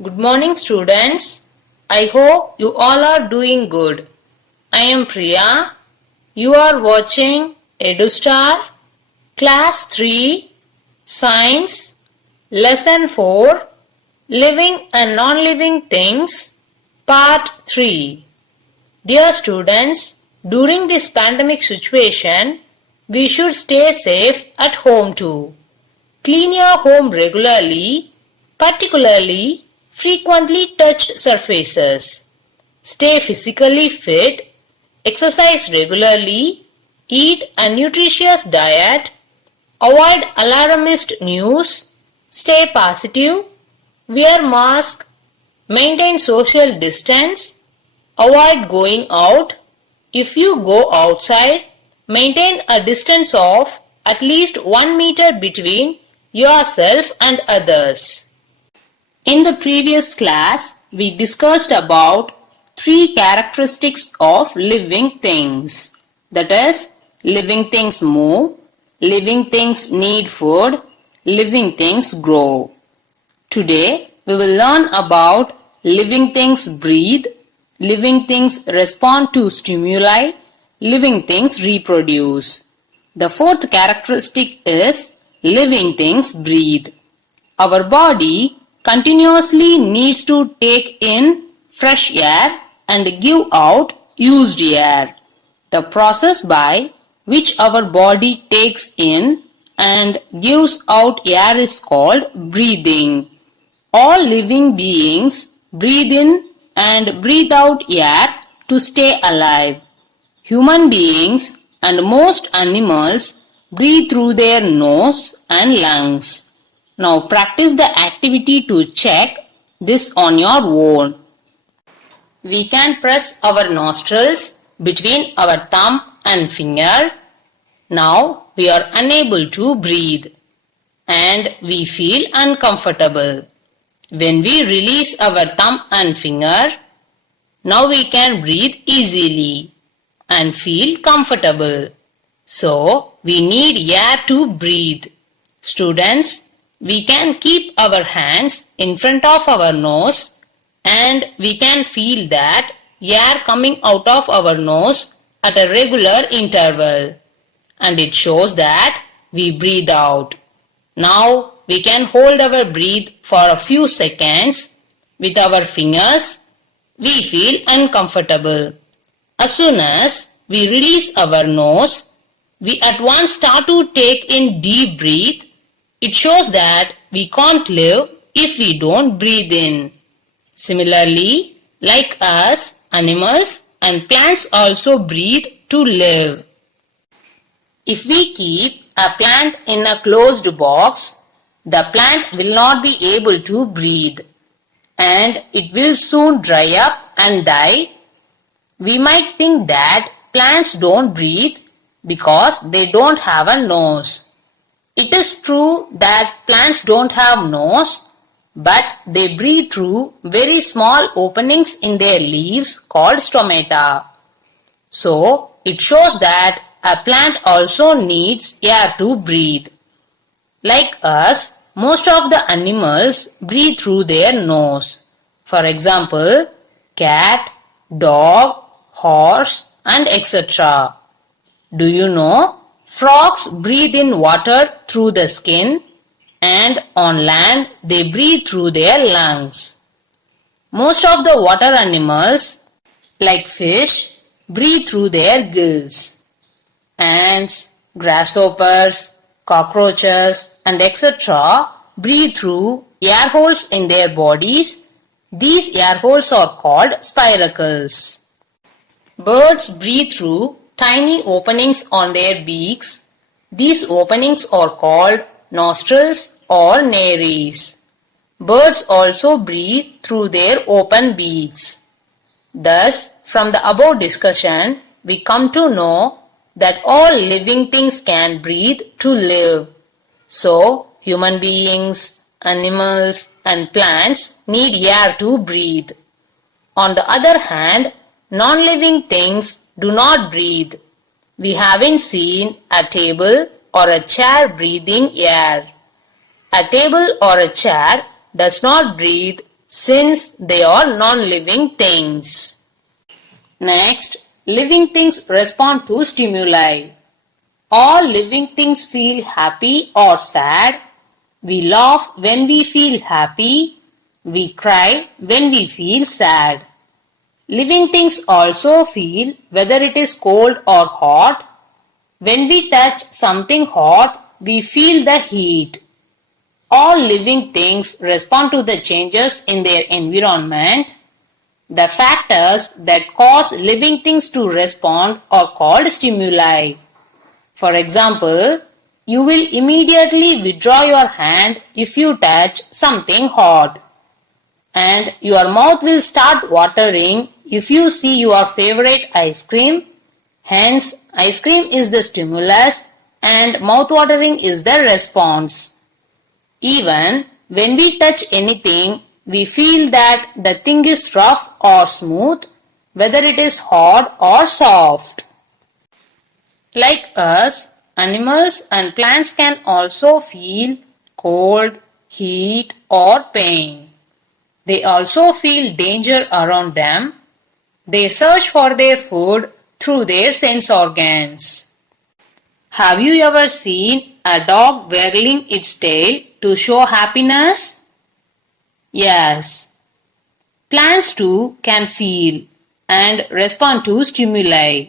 Good morning, students. I hope you all are doing good. I am Priya. You are watching EduStar Class 3 Science Lesson 4 Living and Non-Living Things Part 3. Dear students, during this pandemic situation, we should stay safe at home too. Clean your home regularly, particularly frequently touched surfaces. Stay physically fit, exercise regularly, eat a nutritious diet, avoid alarmist news, stay positive, wear mask, maintain social distance, avoid going out. If you go outside, maintain a distance of at least 1 meter between yourself and others. In the previous class, we discussed about 3 characteristics of living things. That is, living things move, living things need food, living things grow. Today, we will learn about living things breathe, living things respond to stimuli, living things reproduce. The fourth characteristic is living things breathe. Our body continuously needs to take in fresh air and give out used air. The process by which our body takes in and gives out air is called breathing. All living beings breathe in and breathe out air to stay alive. Human beings and most animals breathe through their nose and lungs. Now practice the activity to check this on your own. We can press our nostrils between our thumb and finger. Now we are unable to breathe and we feel uncomfortable. When we release our thumb and finger, now we can breathe easily and feel comfortable. So, we need air to breathe. Students, we can keep our hands in front of our nose and we can feel that air coming out of our nose at a regular interval. And it shows that we breathe out. Now, we can hold our breath for a few seconds with our fingers. We feel uncomfortable. As soon as we release our nose, we at once start to take in deep breath. It shows that we can't live if we don't breathe in. Similarly, like us, animals and plants also breathe to live. If we keep a plant in a closed box, the plant will not be able to breathe and it will soon dry up and die. We might think that plants don't breathe because they don't have a nose. It is true that plants don't have nose, but they breathe through very small openings in their leaves called stomata. So, it shows that a plant also needs air to breathe. Like us, most of the animals breathe through their nose. For example, cat, dog, horse, and etc. Do you know? Frogs breathe in water through the skin and on land they breathe through their lungs. Most of the water animals, like fish, breathe through their gills. Ants, grasshoppers, cockroaches, and etc. breathe through air holes in their bodies. These air holes are called spiracles. Birds breathe through tiny openings on their beaks. These openings are called nostrils or nares. Birds also breathe through their open beaks. Thus, from the above discussion, we come to know that all living things can breathe to live. So, human beings, animals, and plants need air to breathe. On the other hand, non-living things do not breathe. We haven't seen a table or a chair breathing air. A table or a chair does not breathe since they are non-living things. Next, living things respond to stimuli. All living things feel happy or sad. We laugh when we feel happy. We cry when we feel sad. Living things also feel whether it is cold or hot. When we touch something hot, we feel the heat. All living things respond to the changes in their environment. The factors that cause living things to respond are called stimuli. For example, you will immediately withdraw your hand if you touch something hot. And your mouth will start watering if you see your favorite ice cream. Hence, ice cream is the stimulus and mouth watering is the response. Even when we touch anything, we feel that the thing is rough or smooth, whether it is hard or soft. Like us, animals and plants can also feel cold, heat or pain. They also feel danger around them. They search for their food through their sense organs. Have you ever seen a dog waggling its tail to show happiness? Yes. Plants too can feel and respond to stimuli.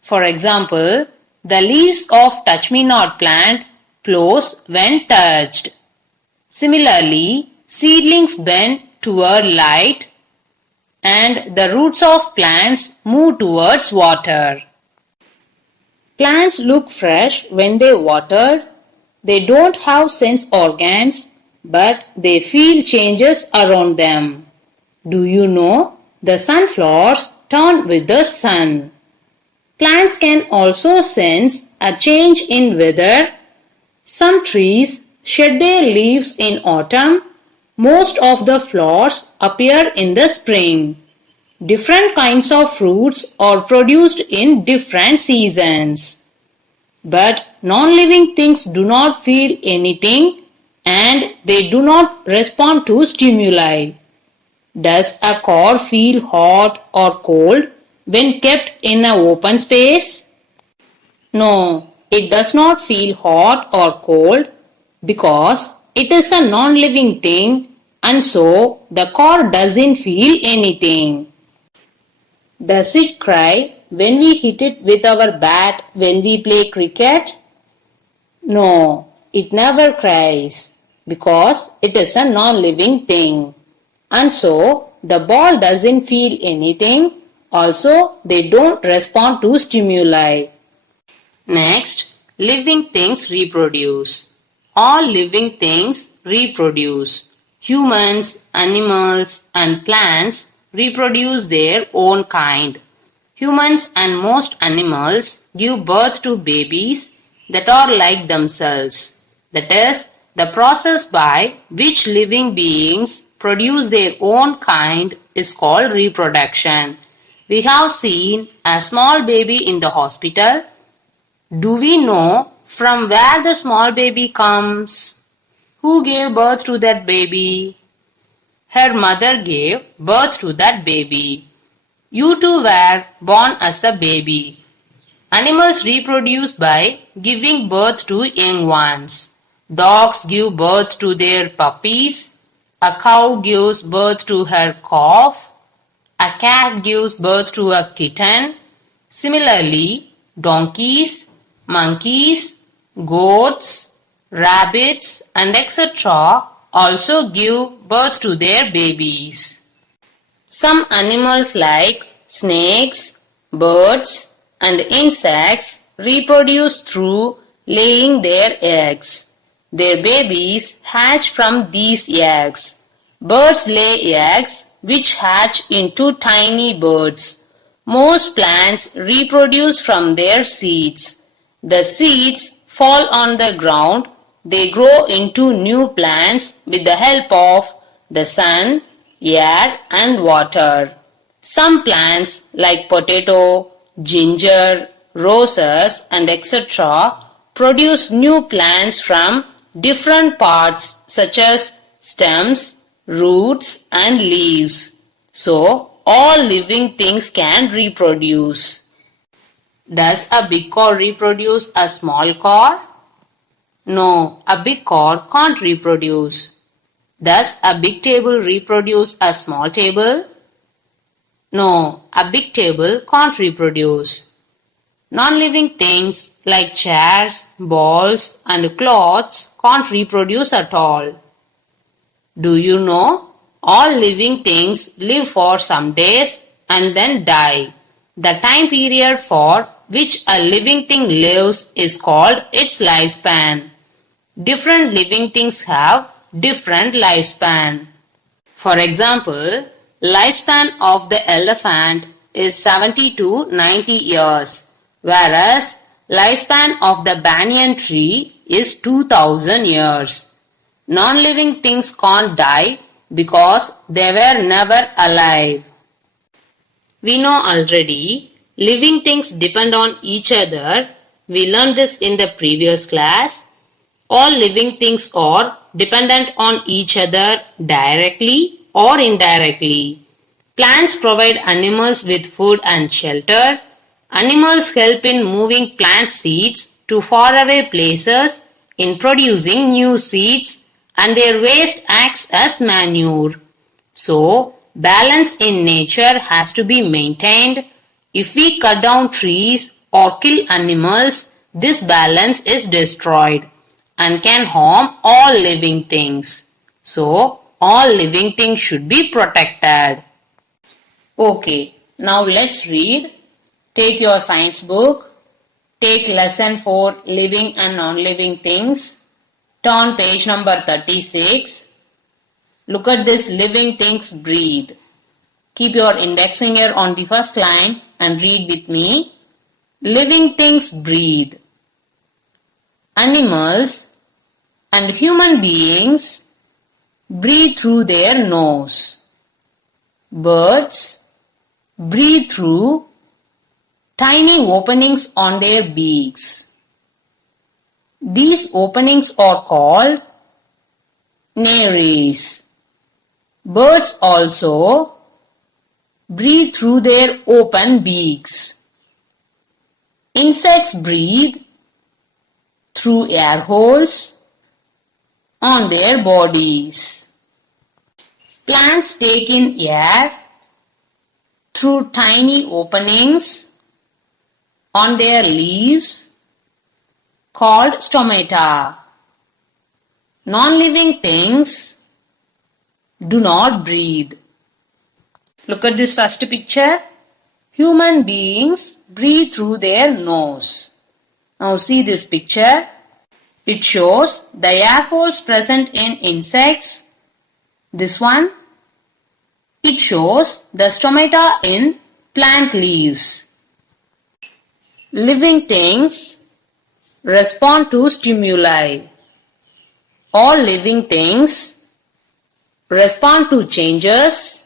For example, the leaves of touch-me-not plant close when touched. Similarly, seedlings bend toward light and the roots of plants move towards water. Plants look fresh when they watered. They don't have sense organs, but they feel changes around them. Do you know the sunflowers turn with the sun? Plants can also sense a change in weather. Some trees shed their leaves in autumn. Most of the flowers appear in the spring. Different kinds of fruits are produced in different seasons. But non-living things do not feel anything and they do not respond to stimuli. Does a car feel hot or cold when kept in an open space? No, it does not feel hot or cold because it is a non-living thing and so the car doesn't feel anything. Does it cry when we hit it with our bat when we play cricket? No, it never cries because it is a non-living thing. And so the ball doesn't feel anything. Also, they don't respond to stimuli. Next, living things reproduce. All living things reproduce. Humans, animals, and plants reproduce their own kind. Humans and most animals give birth to babies that are like themselves. That is, the process by which living beings produce their own kind is called reproduction. We have seen a small baby in the hospital. Do we know from where the small baby comes? Who gave birth to that baby? Her mother gave birth to that baby. You too were born as a baby. Animals reproduce by giving birth to young ones. Dogs give birth to their puppies. A cow gives birth to her calf. A cat gives birth to a kitten. Similarly, donkeys, monkeys, goats, rabbits, and etc. also give birth to their babies. Some animals like snakes, birds, and insects reproduce through laying their eggs. Their babies hatch from these eggs. Birds lay eggs which hatch into tiny birds. Most plants reproduce from their seeds. The seeds fall on the ground. They grow into new plants with the help of the sun, air, and water. Some plants like potato, ginger, roses, and etc. produce new plants from different parts such as stems, roots and leaves. So, all living things can reproduce. Does a big car reproduce a small car? No, a big car can't reproduce. Does a big table reproduce a small table? No, a big table can't reproduce. Non-living things like chairs, balls, and cloths can't reproduce at all. Do you know? All living things live for some days and then die. The time period for which a living thing lives is called its lifespan. Different living things have different lifespan. For example, lifespan of the elephant is 70 to 90 years, whereas lifespan of the banyan tree is 2000 years. Non-living things can't die because they were never alive. We know already, living things depend on each other. We learned this in the previous class. All living things are dependent on each other directly or indirectly. Plants provide animals with food and shelter. Animals help in moving plant seeds to faraway places, in producing new seeds, and their waste acts as manure. So, balance in nature has to be maintained. If we cut down trees or kill animals, this balance is destroyed and can harm all living things. So, all living things should be protected. Okay, now let's read. Take your science book. Take lesson 4 living and non-living things. Turn page number 36. Look at this living things breathe. Keep your index finger on the first line and read with me. Living things breathe. Animals and human beings breathe through their nose. Birds breathe through tiny openings on their beaks. These openings are called nares. Birds also breathe through their open beaks. Insects breathe through air holes on their bodies. Plants take in air through tiny openings on their leaves called stomata. Non-living things do not breathe. Look at this first picture. Human beings breathe through their nose. Now see this picture. It shows the air holes present in insects. This one. It shows the stomata in plant leaves. Living things respond to stimuli. All living things respond to changes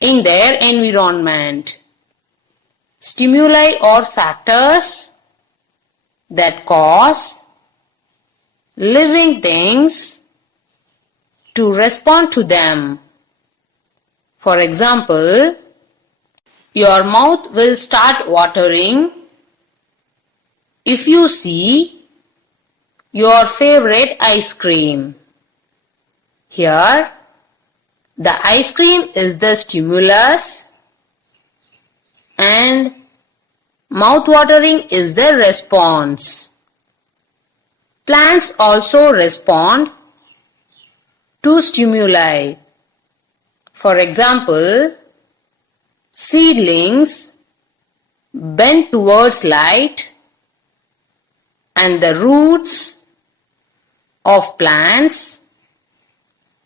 in their environment. Stimuli are factors that cause living things to respond to them. For example, your mouth will start watering if you see your favorite ice cream. Here, the ice cream is the stimulus and mouth watering is the response. Plants also respond to stimuli. For example, seedlings bend towards light and the roots of plants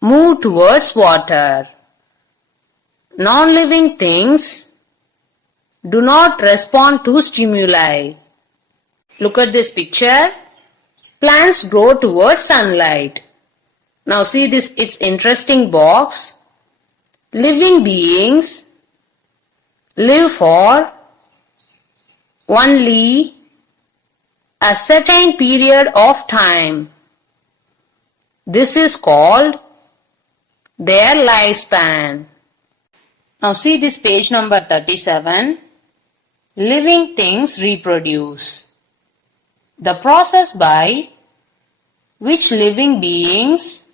move towards water. Non-living things do not respond to stimuli. Look at this picture. Plants grow towards sunlight. Now see this, it's interesting box. Living beings live for only a certain period of time. This is called their lifespan. Now see this page number 37. Living things reproduce. The process by which living beings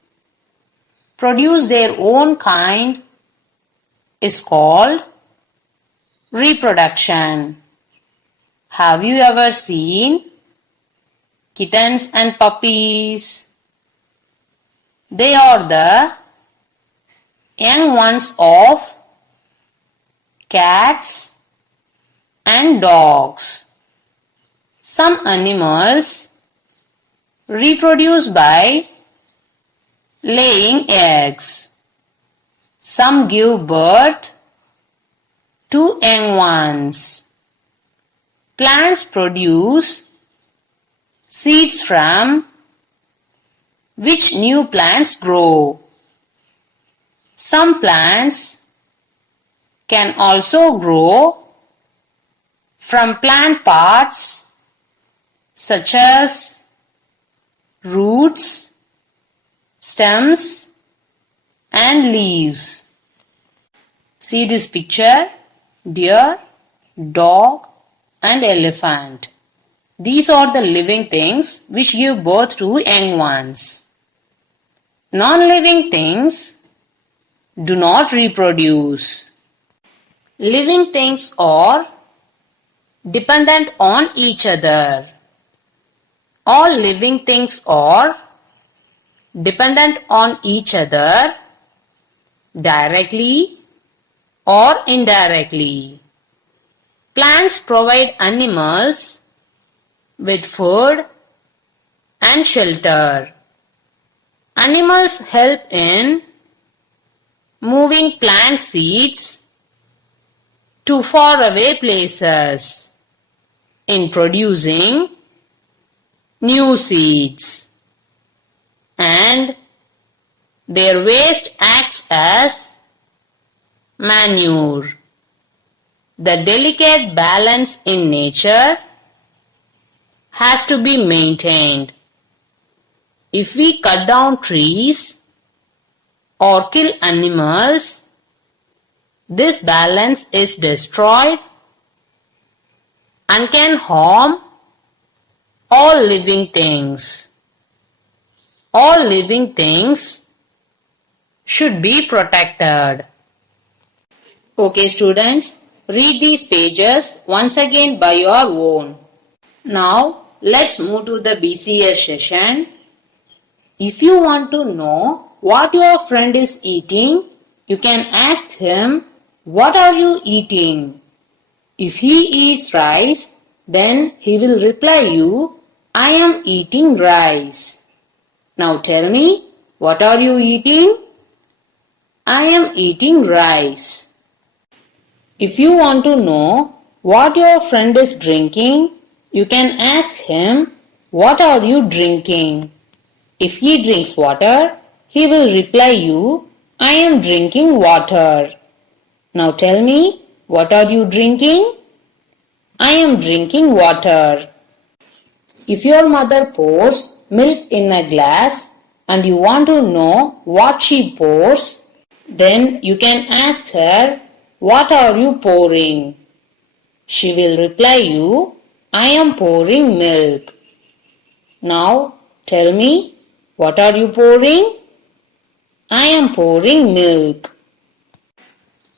produce their own kind is called reproduction. Have you ever seen kittens and puppies? They are the young ones of cats and dogs. Some animals reproduce by laying eggs. Some give birth to young ones. Plants produce seeds from which new plants grow. Some plants can also grow from plant parts such as roots, stems, and leaves. See this picture: deer, dog, and elephant. These are the living things which give birth to young ones. Non-living things do not reproduce. Living things are dependent on each other. All living things are dependent on each other directly or indirectly. Plants provide animals with food and shelter. Animals help in moving plant seeds to faraway places, in producing new seeds, and their waste acts as manure. The delicate balance in nature has to be maintained. If we cut down trees or kill animals, this balance is destroyed and can harm all living things. All living things should be protected. Okay students, read these pages once again by your own. Now let's move to the BCS session. If you want to know what your friend is eating, you can ask him, "What are you eating?" If he eats rice, then he will reply you, "I am eating rice." Now tell me, what are you eating? I am eating rice. If you want to know what your friend is drinking, you can ask him, "What are you drinking?" If he drinks water, he will reply you, "I am drinking water." Now tell me, what are you drinking? I am drinking water. If your mother pours milk in a glass and you want to know what she pours, then you can ask her, "What are you pouring?" She will reply you, "I am pouring milk." Now tell me, what are you pouring? I am pouring milk.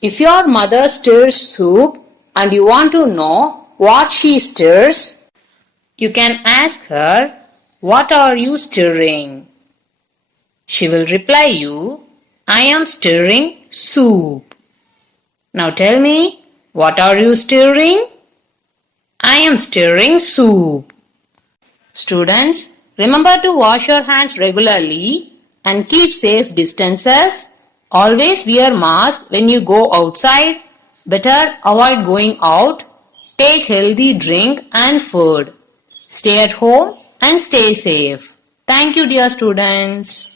If your mother stirs soup and you want to know what she stirs, you can ask her, "What are you stirring?" She will reply you, "I am stirring soup." Now tell me, what are you stirring? I am stirring soup. Students, remember to wash your hands regularly and keep safe distances. Always wear mask when you go outside. Better avoid going out. Take healthy drink and food. Stay at home and stay safe. Thank you, dear students.